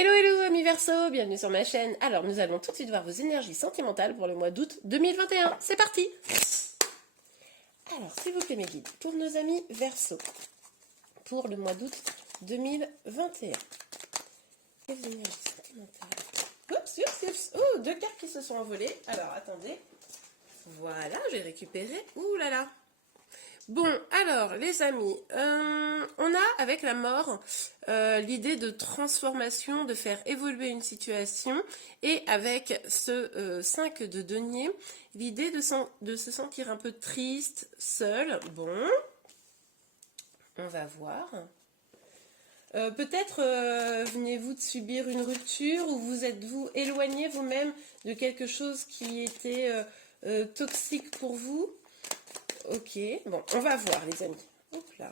Hello hello amis Verseau, bienvenue sur ma chaîne. Alors nous allons tout de suite voir vos énergies sentimentales pour le mois d'août 2021. C'est parti. Alors s'il vous plaît mes guides, pour nos amis Verseau, pour le mois d'août 2021. Quelles énergies sentimentales? Oups. Oh, deux cartes qui se sont envolées. Alors attendez. Voilà, j'ai récupéré. Ouh là là. Bon, alors, les amis, on a, avec la mort, l'idée de transformation, de faire évoluer une situation, et avec ce 5 de denier, l'idée de se sentir un peu triste, seul. Bon, on va voir. Peut-être venez-vous de subir une rupture, ou vous êtes-vous éloigné vous-même de quelque chose qui était toxique pour vous. Ok, bon, on va voir les amis. Hop là.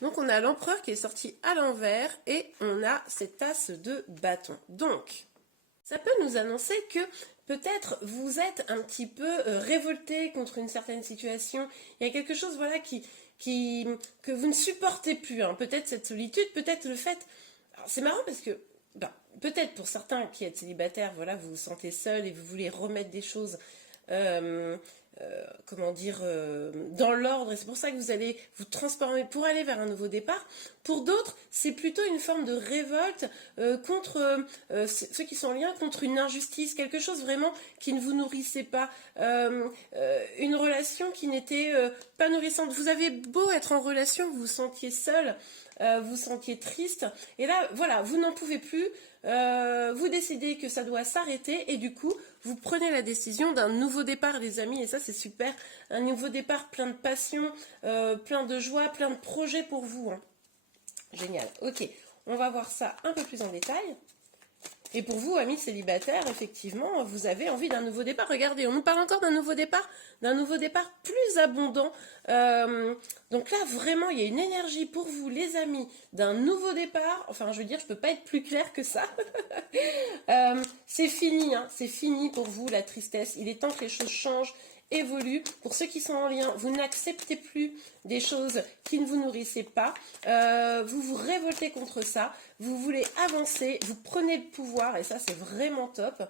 Donc on a l'empereur qui est sorti à l'envers et on a cette as de bâton. Donc, ça peut nous annoncer que peut-être vous êtes un petit peu révolté contre une certaine situation. Il y a quelque chose voilà, que vous ne supportez plus. Hein. Peut-être cette solitude, peut-être le fait... C'est marrant parce que peut-être pour certains qui êtes célibataires, voilà, vous vous sentez seul et vous voulez remettre des choses... comment dire, dans l'ordre, et c'est pour ça que vous allez vous transformer pour aller vers un nouveau départ. Pour d'autres, c'est plutôt une forme de révolte contre ceux qui sont en lien contre une injustice, quelque chose vraiment qui ne vous nourrissait pas, une relation qui n'était pas nourrissante. Vous avez beau être en relation, vous vous sentiez seul, vous vous sentiez triste, et là, voilà, vous n'en pouvez plus, vous décidez que ça doit s'arrêter, et du coup, vous prenez la décision d'un nouveau départ, les amis, et ça, c'est super. Un nouveau départ plein de passion, plein de joie, plein de projets pour vous. Hein. Génial. Ok, on va voir ça un peu plus en détail. Et pour vous, amis célibataires, effectivement, vous avez envie d'un nouveau départ. Regardez, on nous parle encore d'un nouveau départ plus abondant. Donc là, vraiment, il y a une énergie pour vous, les amis, d'un nouveau départ. Enfin, je veux dire, je ne peux pas être plus claire que ça. C'est fini, hein, c'est fini pour vous, la tristesse. Il est temps que les choses changent, évoluent. Pour ceux qui sont en lien, vous n'acceptez plus des choses qui ne vous nourrissaient pas. Vous vous révoltez contre ça. Vous voulez avancer, vous prenez le pouvoir et ça c'est vraiment top.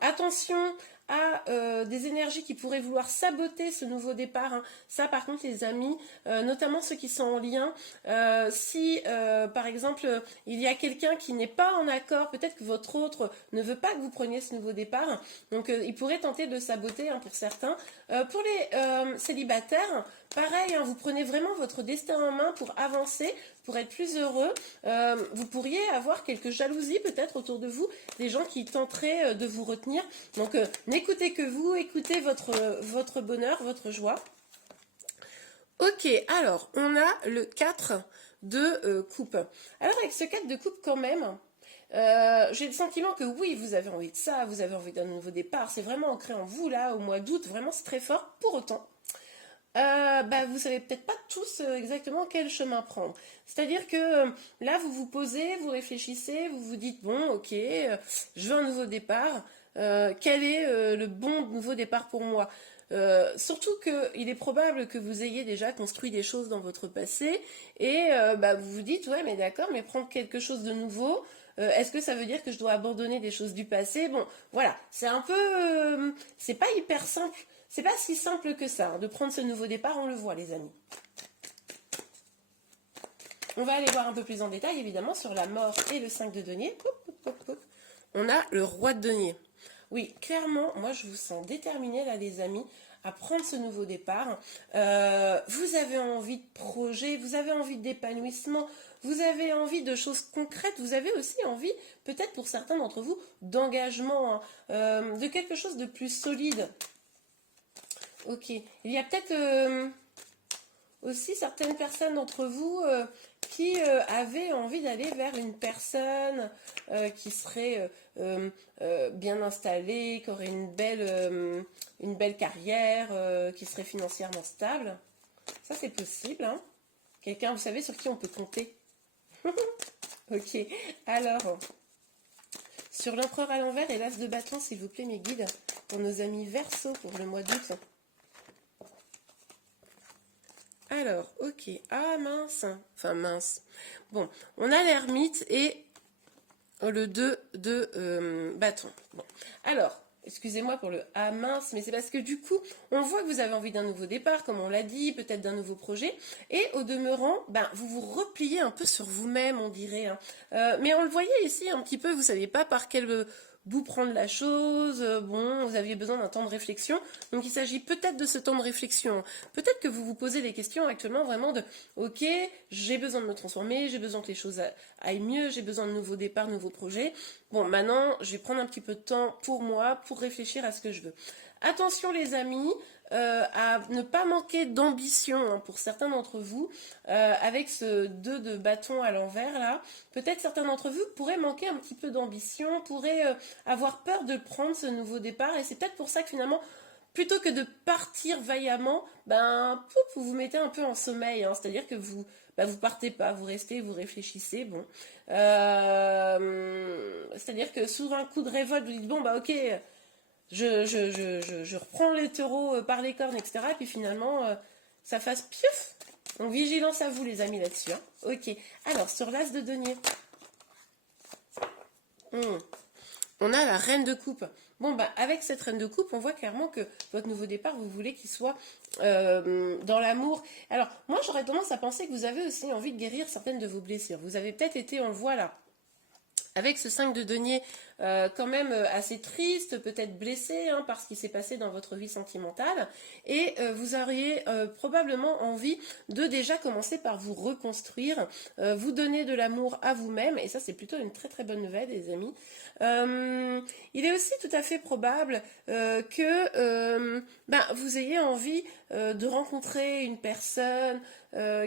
Attention à des énergies qui pourraient vouloir saboter ce nouveau départ. Hein. Ça par contre les amis, notamment ceux qui sont en lien, si par exemple il y a quelqu'un qui n'est pas en accord, peut-être que votre autre ne veut pas que vous preniez ce nouveau départ, donc il pourrait tenter de saboter hein, pour certains. Pour les célibataires, pareil, hein, vous prenez vraiment votre destin en main pour avancer, pour être plus heureux. Vous pourriez avoir quelques jalousies peut-être autour de vous, des gens qui tenteraient de vous retenir. Donc n'écoutez que vous, écoutez votre bonheur, votre joie. Ok, alors on a le 4 de coupe. Alors avec ce 4 de coupe quand même, j'ai le sentiment que oui, vous avez envie de ça, vous avez envie d'un nouveau départ. C'est vraiment ancré en vous là, au mois d'août, vraiment c'est très fort. Pour autant, vous savez peut-être pas tous exactement quel chemin prendre. C'est-à-dire que là, vous vous posez, vous réfléchissez, vous vous dites, bon, ok, je veux un nouveau départ. Quel est le bon nouveau départ pour moi? Surtout qu'il est probable que vous ayez déjà construit des choses dans votre passé et vous vous dites, ouais, mais d'accord, mais prendre quelque chose de nouveau, est-ce que ça veut dire que je dois abandonner des choses du passé? Bon, voilà, c'est un peu... c'est pas hyper simple. C'est pas si simple que ça, hein, de prendre ce nouveau départ, on le voit les amis. On va aller voir un peu plus en détail, évidemment, sur la mort et le 5 de denier. On a le roi de denier. Oui, clairement, moi je vous sens déterminé là les amis, à prendre ce nouveau départ. Vous avez envie de projet, vous avez envie d'épanouissement, vous avez envie de choses concrètes, vous avez aussi envie, peut-être pour certains d'entre vous, d'engagement, hein, de quelque chose de plus solide. Ok, il y a peut-être aussi certaines personnes d'entre vous qui avaient envie d'aller vers une personne qui serait bien installée, qui aurait une belle carrière, qui serait financièrement stable. Ça c'est possible, hein. Quelqu'un, vous savez, sur qui on peut compter. Ok, alors, sur l'empereur à l'envers et l'as de bâton, s'il vous plaît mes guides, pour nos amis Verseau pour le mois d'août. Alors, ok. Ah, mince. Enfin, mince. Bon, on a l'ermite et le 2 de bâton. Bon. Alors, excusez-moi pour le ah mince, mais c'est parce que du coup, on voit que vous avez envie d'un nouveau départ, comme on l'a dit, peut-être d'un nouveau projet. Et au demeurant, ben, vous vous repliez un peu sur vous-même, on dirait. Hein. Mais on le voyait ici un petit peu, vous ne saviez pas par quel bout prendre la chose. Bon, vous aviez besoin d'un temps de réflexion. Donc il s'agit peut-être de ce temps de réflexion. Peut-être que vous vous posez des questions actuellement vraiment de ok, j'ai besoin de me transformer, j'ai besoin que les choses aillent mieux, j'ai besoin de nouveaux départs, nouveaux projets. Bon, maintenant, je vais prendre un petit peu de temps pour moi, pour réfléchir à ce que je veux. Attention les amis, à ne pas manquer d'ambition hein, pour certains d'entre vous, avec ce 2 de bâton à l'envers là. Peut-être certains d'entre vous pourraient manquer un petit peu d'ambition, pourraient avoir peur de prendre ce nouveau départ, et c'est peut-être pour ça que finalement, plutôt que de partir vaillamment, ben, pouf, vous vous mettez un peu en sommeil, hein, c'est-à-dire que vous partez pas, vous restez, vous réfléchissez, bon. C'est-à-dire que sous un coup de révolte, vous dites, bon, bah ok, je reprends les taureaux par les cornes, etc. Et puis finalement, ça fasse piouf. Donc vigilance à vous les amis là-dessus. Hein. Ok, alors sur l'as de denier. On a la reine de coupe. Bon, bah, avec cette reine de coupe, on voit clairement que votre nouveau départ, vous voulez qu'il soit dans l'amour. Alors, moi, j'aurais tendance à penser que vous avez aussi envie de guérir certaines de vos blessures. Vous avez peut-être été, on le voit là, avec ce 5 de denier, quand même assez triste, peut-être blessé hein, par ce qui s'est passé dans votre vie sentimentale. Et vous auriez probablement envie de déjà commencer par vous reconstruire, vous donner de l'amour à vous-même. Et ça, c'est plutôt une très très bonne nouvelle, les amis. Il est aussi tout à fait probable que vous ayez envie de rencontrer une personne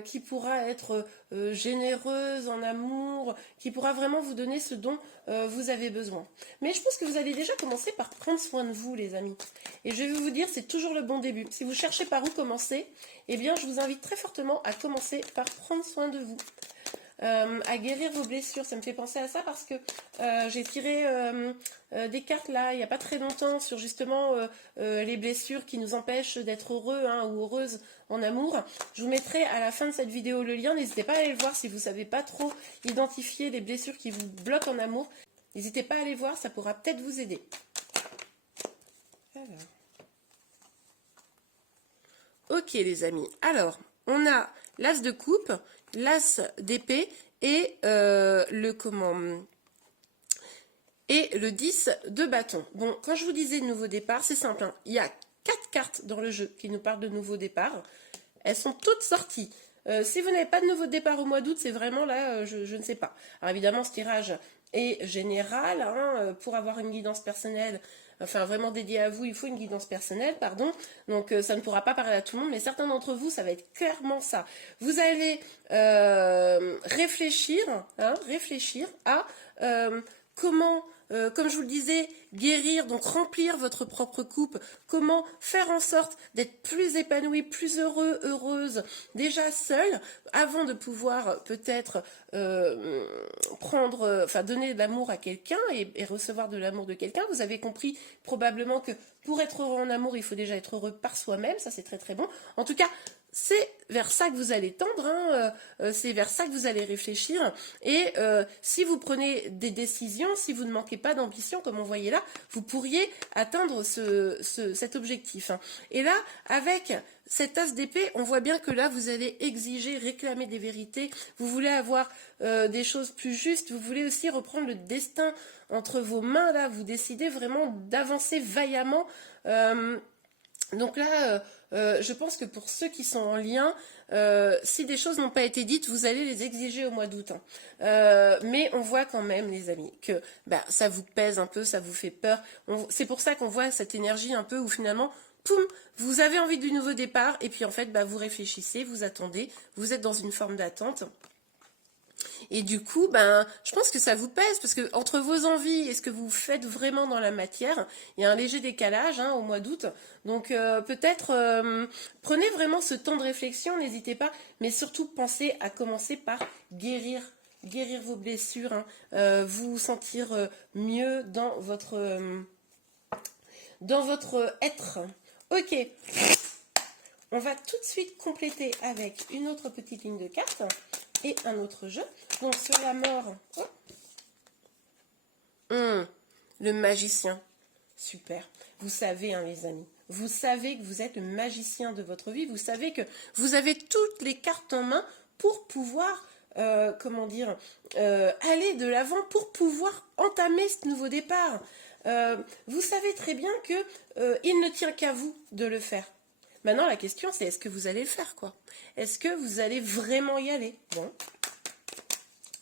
qui pourra être généreuse en amour, qui pourra vraiment vous donner ce dont vous avez besoin. Mais je pense que vous allez déjà commencer par prendre soin de vous, les amis. Et je vais vous dire, c'est toujours le bon début. Si vous cherchez par où commencer, eh bien, je vous invite très fortement à commencer par prendre soin de vous. À guérir vos blessures, ça me fait penser à ça parce que j'ai tiré des cartes là il n'y a pas très longtemps sur justement les blessures qui nous empêchent d'être heureux hein, ou heureuses en amour. Je vous mettrai à la fin de cette vidéo le lien, n'hésitez pas à aller le voir si vous ne savez pas trop identifier les blessures qui vous bloquent en amour, n'hésitez pas à aller voir, ça pourra peut-être vous aider. Alors. Ok les amis, alors on a l'as de coupe, l'as d'épée et le 10 de bâton. Bon, quand je vous disais nouveau départ, c'est simple. Hein. Il y a 4 cartes dans le jeu qui nous parlent de nouveau départ. Elles sont toutes sorties. Si vous n'avez pas de nouveau départ au mois d'août, c'est vraiment là, je ne sais pas. Alors évidemment, ce tirage est général. Hein, pour avoir une guidance personnelle, enfin vraiment dédiée à vous, il faut une guidance personnelle, pardon. Donc ça ne pourra pas parler à tout le monde, mais certains d'entre vous, ça va être clairement ça. Vous allez réfléchir à comment... comme je vous le disais, guérir, donc remplir votre propre coupe, comment faire en sorte d'être plus épanoui, plus heureux, heureuse, déjà seul, avant de pouvoir peut-être donner de l'amour à quelqu'un et recevoir de l'amour de quelqu'un. Vous avez compris probablement que pour être heureux en amour, il faut déjà être heureux par soi-même, ça c'est très très bon. En tout cas, c'est vers ça que vous allez tendre, hein, c'est vers ça que vous allez réfléchir. Et si vous prenez des décisions, si vous ne manquez pas d'ambition, comme on voyait là, vous pourriez atteindre cet objectif. Hein. Et là, avec cet as d'épée, on voit bien que là, vous allez exiger, réclamer des vérités. Vous voulez avoir des choses plus justes. Vous voulez aussi reprendre le destin entre vos mains. Là, vous décidez vraiment d'avancer vaillamment. Donc là, je pense que pour ceux qui sont en lien, si des choses n'ont pas été dites, vous allez les exiger au mois d'août. Hein. Mais on voit quand même, les amis, que ça vous pèse un peu, ça vous fait peur. C'est pour ça qu'on voit cette énergie un peu où finalement, poum, vous avez envie du nouveau départ, et puis en fait, vous réfléchissez, vous attendez, vous êtes dans une forme d'attente. Et du coup, je pense que ça vous pèse, parce que entre vos envies et ce que vous faites vraiment dans la matière, il y a un léger décalage hein, au mois d'août. Donc peut-être prenez vraiment ce temps de réflexion, n'hésitez pas, mais surtout pensez à commencer par guérir vos blessures, hein, vous sentir mieux dans votre être. Ok. on va tout de suite compléter avec une autre petite ligne de cartes et un autre jeu. Donc sur la mort, le magicien. Super. Vous savez, hein, les amis, vous savez que vous êtes le magicien de votre vie. Vous savez que vous avez toutes les cartes en main pour pouvoir, comment dire, aller de l'avant, pour pouvoir entamer ce nouveau départ. Vous savez très bien que il ne tient qu'à vous de le faire. Maintenant, la question, c'est est-ce que vous allez le faire, quoi? Est-ce que vous allez vraiment y aller? Bon.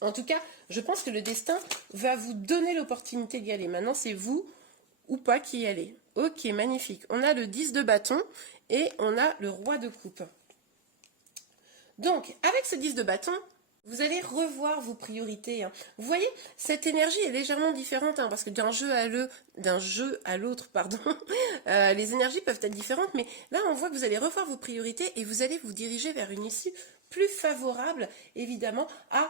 En tout cas, je pense que le destin va vous donner l'opportunité d'y aller. Maintenant, c'est vous ou pas qui y allez. Ok, magnifique. On a le 10 de bâton et on a le roi de coupe. Donc, avec ce 10 de bâton, vous allez revoir vos priorités. Vous voyez, cette énergie est légèrement différente, parce que d'un jeu à l'autre, pardon, les énergies peuvent être différentes, mais là, on voit que vous allez revoir vos priorités et vous allez vous diriger vers une issue plus favorable, évidemment, à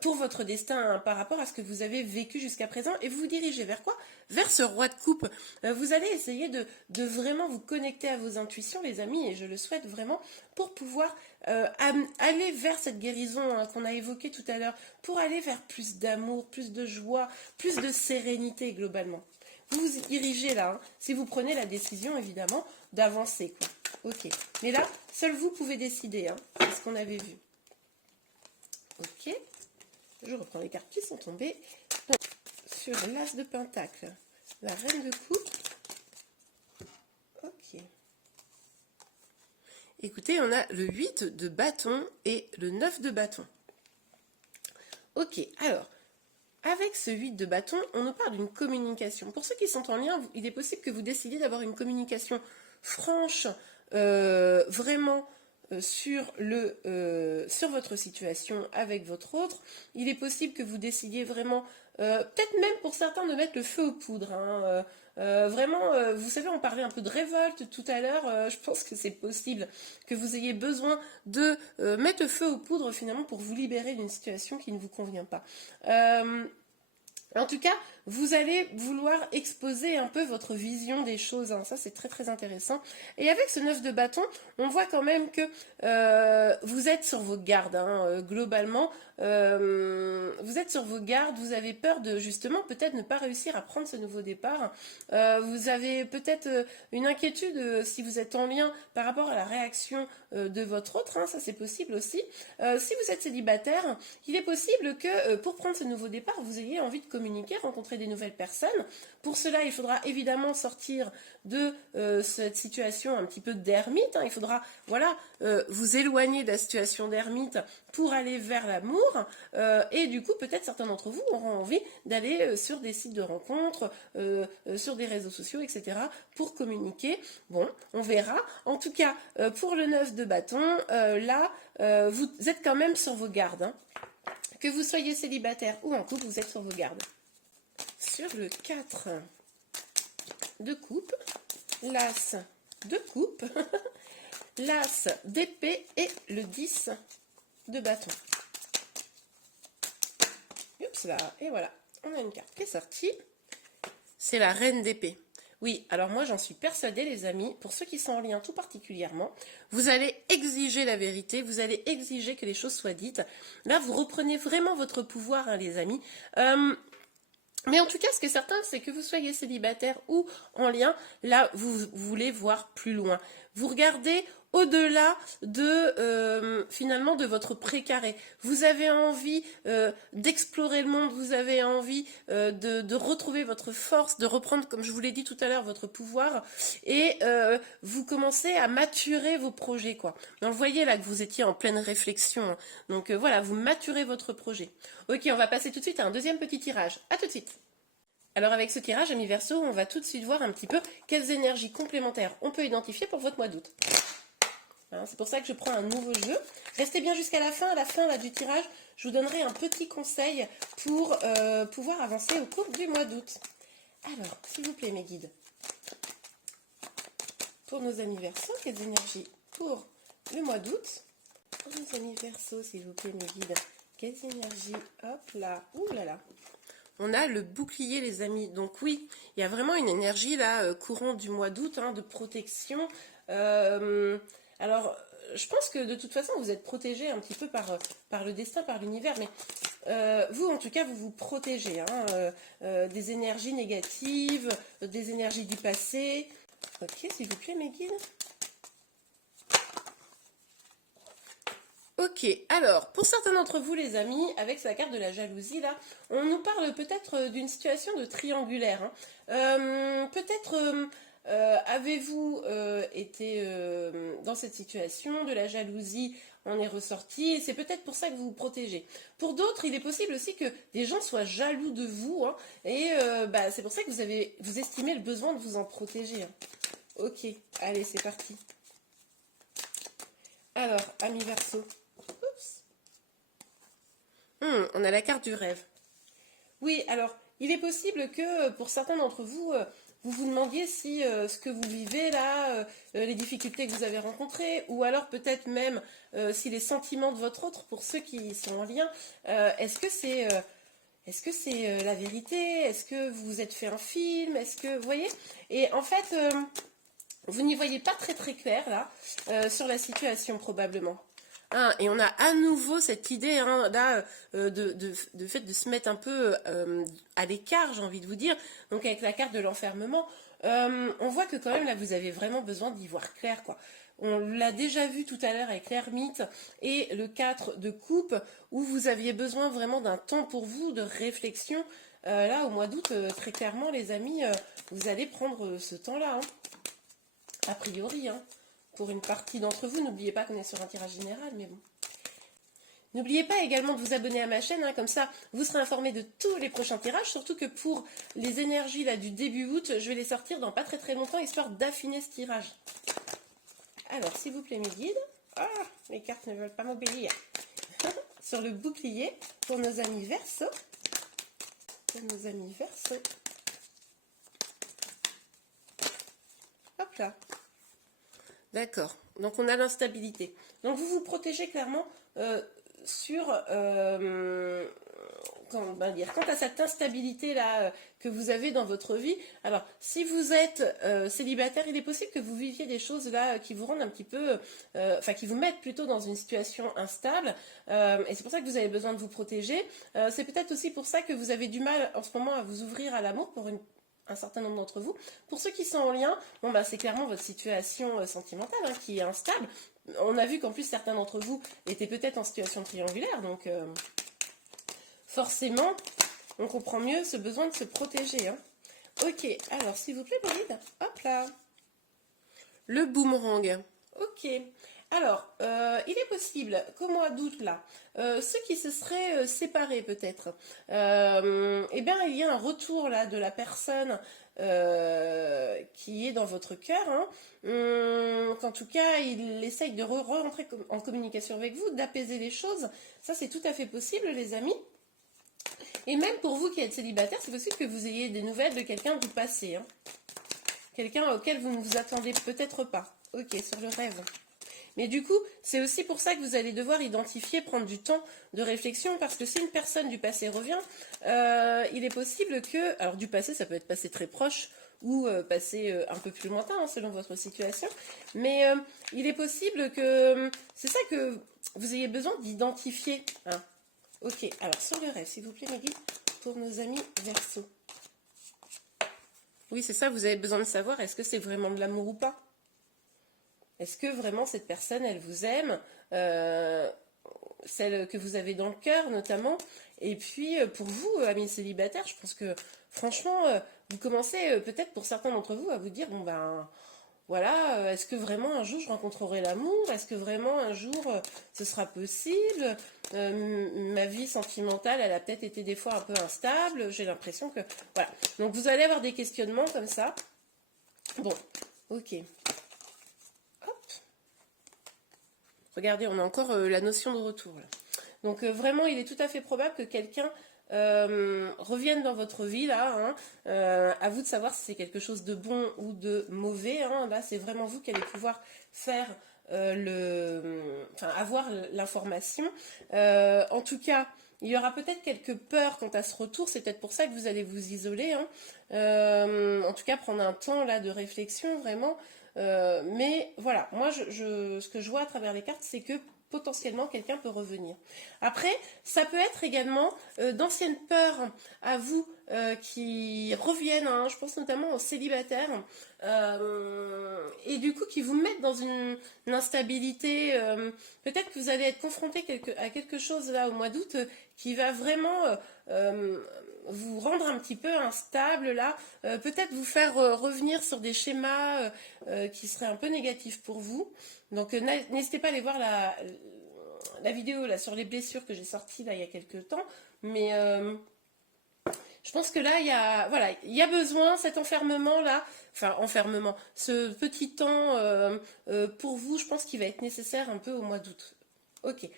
pour votre destin, par rapport à ce que vous avez vécu jusqu'à présent. Et vous vous dirigez vers quoi? Vers ce roi de coupe. Vous allez essayer de vraiment vous connecter à vos intuitions, les amis, et je le souhaite vraiment, pour pouvoir aller vers cette guérison, qu'on a évoquée tout à l'heure, pour aller vers plus d'amour, plus de joie, plus de sérénité globalement. Vous vous dirigez là, si vous prenez la décision évidemment d'avancer, quoi. Ok, mais là, seul vous pouvez décider, c'est ce qu'on avait vu. Ok, je reprends les cartes qui sont tombées. Donc, sur l'as de pentacle, la reine de coupe. Ok. Écoutez, on a le 8 de bâton et le 9 de bâton. Ok, alors, avec ce 8 de bâton, on nous parle d'une communication. Pour ceux qui sont en lien, il est possible que vous décidiez d'avoir une communication franche, vraiment sur votre situation avec votre autre. Il est possible que vous décidiez vraiment, peut-être même pour certains, de mettre le feu aux poudres. Vraiment, vous savez, on parlait un peu de révolte tout à l'heure. Je pense que c'est possible que vous ayez besoin de mettre le feu aux poudres finalement pour vous libérer d'une situation qui ne vous convient pas. En tout cas, vous allez vouloir exposer un peu votre vision des choses. Ça, c'est très très intéressant. Et avec ce 9 de bâton, on voit quand même que vous êtes sur vos gardes. Globalement, vous êtes sur vos gardes. Vous avez peur de, justement, peut-être ne pas réussir à prendre ce nouveau départ. Vous avez peut-être une inquiétude si vous êtes en lien par rapport à la réaction de votre autre. Ça, c'est possible aussi. Si vous êtes célibataire, il est possible que pour prendre ce nouveau départ, vous ayez envie de communiquer, rencontrer des nouvelles personnes. Pour cela, il faudra évidemment sortir de cette situation un petit peu d'ermite. Il faudra, voilà, vous éloigner de la situation d'ermite pour aller vers l'amour. Et du coup, peut-être certains d'entre vous auront envie d'aller sur des sites de rencontres, sur des réseaux sociaux, etc. pour communiquer. Bon, on verra. En tout cas, pour le 9 de bâton, là, vous êtes quand même sur vos gardes. Que vous soyez célibataire ou en couple, vous êtes sur vos gardes. Sur le 4 de coupe, l'as de coupe, l'as d'épée et le 10 de bâton. Oups là, et voilà, on a une carte qui est sortie. C'est la reine d'épée. Oui, alors moi j'en suis persuadée les amis, pour ceux qui sont en lien tout particulièrement, vous allez exiger la vérité, vous allez exiger que les choses soient dites. Là vous reprenez vraiment votre pouvoir les amis. Mais en tout cas, ce qui est certain, c'est que vous soyez célibataire ou en lien, là, vous voulez voir plus loin. Vous regardez au-delà de, finalement, de votre précaré. Vous avez envie d'explorer le monde, vous avez envie de retrouver votre force, de reprendre, comme je vous l'ai dit tout à l'heure, votre pouvoir. Et vous commencez à maturer vos projets, quoi. Donc, vous voyez là que vous étiez en pleine réflexion. Donc, voilà, vous maturez votre projet. Ok, on va passer tout de suite à un deuxième petit tirage. À tout de suite. Alors avec ce tirage, amis Verseau, on va tout de suite voir un petit peu quelles énergies complémentaires on peut identifier pour votre mois d'août. C'est pour ça que je prends un nouveau jeu. Restez bien jusqu'à la fin. À la fin là, du tirage, je vous donnerai un petit conseil pour pouvoir avancer au cours du mois d'août. Alors, s'il vous plaît, mes guides. Pour nos amis Verseau, quelles énergies pour le mois d'août? Pour nos amis Verseau, s'il vous plaît, mes guides. Quelles énergies? Hop là. Ouh là là. On a le bouclier, les amis. Donc oui, il y a vraiment une énergie là, courant du mois d'août, de protection. Alors, je pense que de toute façon, vous êtes protégé un petit peu par le destin, par l'univers, mais vous, en tout cas, vous vous protégez hein, des énergies négatives, des énergies du passé. Ok, s'il vous plaît, mes guides. Ok, alors, pour certains d'entre vous, les amis, avec la carte de la jalousie, là, on nous parle peut-être d'une situation de triangulaire. Hein. Peut-être avez-vous été dans cette situation, de la jalousie en est ressorti, et c'est peut-être pour ça que vous vous protégez. Pour d'autres, il est possible aussi que des gens soient jaloux de vous, hein, et c'est pour ça que vous estimez le besoin de vous en protéger. Hein. Ok, allez, c'est parti. Alors, amis Verseau. On a la carte du rêve. Oui, alors, il est possible que pour certains d'entre vous, vous vous demandiez si ce que vous vivez là, les difficultés que vous avez rencontrées, ou alors peut-être même si les sentiments de votre autre, pour ceux qui sont en lien, est-ce que c'est la vérité? Est-ce que vous vous êtes fait un film? Est-ce que, vous voyez? Et en fait, vous n'y voyez pas très très clair là, sur la situation probablement. Ah, et on a à nouveau cette idée hein, là de fait de se mettre un peu à l'écart, j'ai envie de vous dire. Donc avec la carte de l'enfermement, on voit que quand même là vous avez vraiment besoin d'y voir clair quoi. On l'a déjà vu tout à l'heure avec l'ermite et le 4 de coupe où vous aviez besoin vraiment d'un temps pour vous de réflexion. Là au mois d'août, très clairement les amis, vous allez prendre ce temps-là. Hein. A priori, hein. Pour une partie d'entre vous, n'oubliez pas qu'on est sur un tirage général, mais bon. N'oubliez pas également de vous abonner à ma chaîne, hein, comme ça vous serez informé de tous les prochains tirages, surtout que pour les énergies là, du début août, je vais les sortir dans pas très très longtemps, histoire d'affiner ce tirage. Alors, s'il vous plaît mes guides, ah, les cartes ne veulent pas m'obéir. Sur le bouclier, pour nos amis Verseau. Pour nos amis Verseau. Hop là. D'accord, donc on a l'instabilité. Donc vous vous protégez clairement sur quant à cette instabilité là que vous avez dans votre vie. Alors si vous êtes célibataire, il est possible que vous viviez des choses là qui vous rendent un petit peu, qui vous mettent plutôt dans une situation instable. Et c'est pour ça que vous avez besoin de vous protéger. C'est peut-être aussi pour ça que vous avez du mal en ce moment à vous ouvrir à l'amour pour un certain nombre d'entre vous. Pour ceux qui sont en lien, c'est clairement votre situation sentimentale hein, qui est instable. On a vu qu'en plus certains d'entre vous étaient peut-être en situation triangulaire, donc forcément, on comprend mieux ce besoin de se protéger. Hein. Ok, alors s'il vous plaît, Bolide, hop là. Le boomerang. Ok. Alors, il est possible qu'au mois d'août, là, ceux qui se seraient séparés peut-être, eh bien, il y a un retour là de la personne qui est dans votre cœur, hein, qu'en tout cas, il essaye de rentrer en communication avec vous, d'apaiser les choses. Ça, c'est tout à fait possible, les amis. Et même pour vous qui êtes célibataire, c'est possible que vous ayez des nouvelles de quelqu'un du passé. Hein. Quelqu'un auquel vous ne vous attendez peut-être pas. Ok, sur le rêve. Mais du coup, c'est aussi pour ça que vous allez devoir identifier, prendre du temps de réflexion, parce que si une personne du passé revient, il est possible que, alors du passé, ça peut être passé très proche ou passé un peu plus lointain, hein, selon votre situation, mais il est possible que, c'est ça que vous ayez besoin d'identifier. Hein. Ok, alors sur le rêve, s'il vous plaît, mes guides, pour nos amis Verseau. Oui, c'est ça, vous avez besoin de savoir, est-ce que c'est vraiment de l'amour ou pas? Est-ce que vraiment cette personne, elle vous aime, celle que vous avez dans le cœur notamment? Et puis pour vous, amis célibataires, je pense que franchement, vous commencez peut-être pour certains d'entre vous à vous dire, bon ben voilà, est-ce que vraiment un jour je rencontrerai l'amour? Est-ce que vraiment un jour ce sera possible? Ma vie sentimentale, elle a peut-être été des fois un peu instable, j'ai l'impression que... Voilà, donc vous allez avoir des questionnements comme ça. Bon, ok. Regardez, on a encore la notion de retour. Là. Donc vraiment, il est tout à fait probable que quelqu'un revienne dans votre vie. Là, hein. À vous de savoir si c'est quelque chose de bon ou de mauvais. Hein. Là, c'est vraiment vous qui allez pouvoir faire avoir l'information. En tout cas, il y aura peut-être quelques peurs quant à ce retour. C'est peut-être pour ça que vous allez vous isoler. Hein. En tout cas, prendre un temps là de réflexion vraiment. Mais voilà, moi, ce que je vois à travers les cartes, c'est que potentiellement quelqu'un peut revenir. Après, ça peut être également d'anciennes peurs à vous qui reviennent, hein, je pense notamment aux célibataires, et du coup qui vous mettent dans une instabilité. Peut-être que vous allez être confronté à quelque chose là au mois d'août qui va vraiment vous rendre un petit peu instable là, peut-être vous faire revenir sur des schémas qui seraient un peu négatifs pour vous. Donc n'hésitez pas à aller voir la vidéo là sur les blessures que j'ai sortie là il y a quelques temps, mais je pense que là il y a besoin cet enfermement là, enfin enfermement, ce petit temps pour vous, je pense qu'il va être nécessaire un peu au mois d'août. Ok,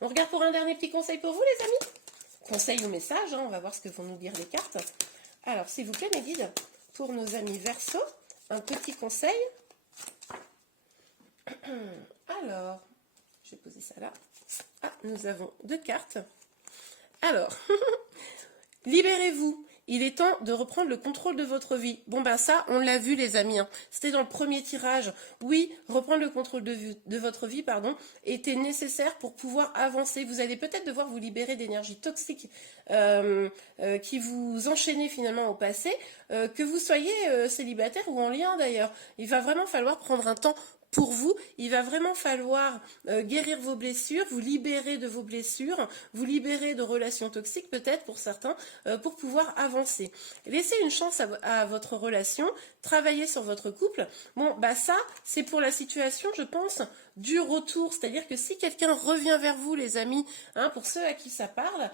on regarde pour un dernier petit conseil pour vous les amis. Conseil ou message, hein, on va voir ce que vont nous dire les cartes. Alors s'il vous plaît mes guides, pour nos amis Verseau, un petit conseil. Alors, je vais poser ça là. Ah, nous avons 2 cartes. Alors, libérez-vous. Il est temps de reprendre le contrôle de votre vie. Bon ben ça, on l'a vu les amis. Hein. C'était dans le premier tirage. Oui, reprendre le contrôle de votre vie, était nécessaire pour pouvoir avancer. Vous allez peut-être devoir vous libérer d'énergie toxique qui vous enchaînait finalement au passé, que vous soyez célibataire ou en lien d'ailleurs. Il va vraiment falloir prendre un temps pour vous, il va vraiment falloir guérir vos blessures, vous libérer de vos blessures, vous libérer de relations toxiques peut-être pour certains, pour pouvoir avancer. Laissez une chance à votre relation, travaillez sur votre couple. Bon, bah ça, c'est pour la situation, je pense, du retour. C'est-à-dire que si quelqu'un revient vers vous, les amis, hein, pour ceux à qui ça parle,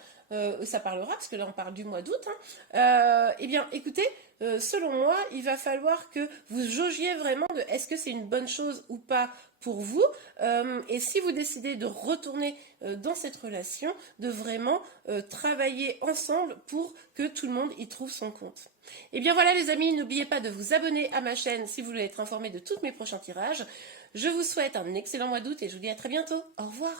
ça parlera, parce que là on parle du mois d'août, hein, eh bien écoutez, selon moi, il va falloir que vous jaugiez vraiment de est-ce que c'est une bonne chose ou pas pour vous, et si vous décidez de retourner dans cette relation, de vraiment travailler ensemble pour que tout le monde y trouve son compte. Et bien voilà les amis, n'oubliez pas de vous abonner à ma chaîne si vous voulez être informé de tous mes prochains tirages. Je vous souhaite un excellent mois d'août et je vous dis à très bientôt. Au revoir.